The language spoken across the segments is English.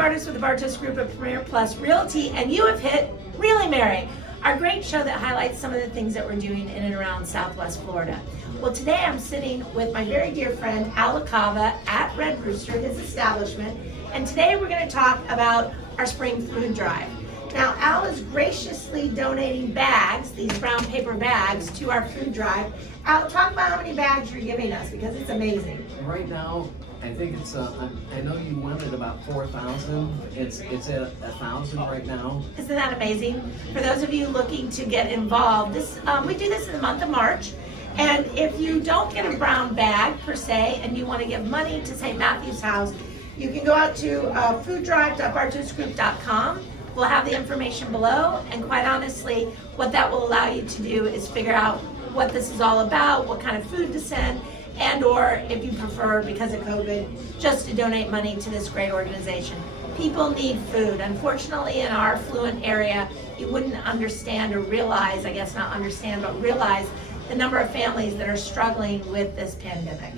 Bartos with the Bartos Group of Premier Plus Realty, and you have hit Really Mary, our great show that highlights some of the things that we're doing in and around Southwest Florida. Well, today I'm sitting with my very dear friend Al LaCava at Red Rooster, his establishment, and today we're going to talk about our spring food drive. Now, Al is graciously donating bags, these brown paper bags, to our food drive. Al, talk about how many bags you're giving us, because it's amazing. Right now, I think it's, I know you wanted about 4,000. It's at 1,000 right now. Isn't that amazing? For those of you looking to get involved, we do this in the month of March. And if you don't get a brown bag per se, and you want to give money to St. Matthew's House, you can go out to fooddrive.bartosgroup.com. We'll have the information below, and quite honestly, what that will allow you to do is figure out what this is all about, what kind of food to send, and or if you prefer, because of COVID, just to donate money to this great organization. People need food. Unfortunately, in our affluent area, you wouldn't understand or realize, I guess not understand, but realize the number of families that are struggling with this pandemic.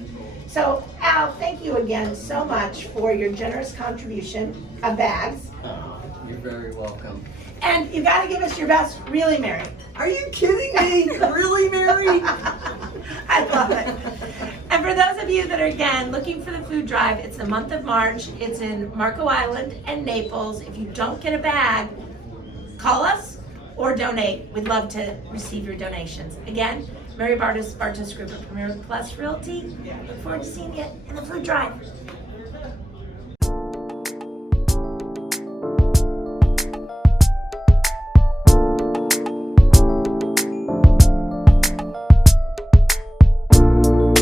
So, Al, thank you again so much for your generous contribution of bags. You're very welcome. And you got to give us your best, Really Mary. Are you kidding me? Really, Mary? I love it. And for those of you that are, again, looking for the food drive, it's the month of March. It's in Marco Island and Naples. If you don't get a bag, call us or donate. We'd love to receive your donations. Again, Mary Bartos, Bartos Group of Premier Plus Realty. Look forward to seeing you in the food drive.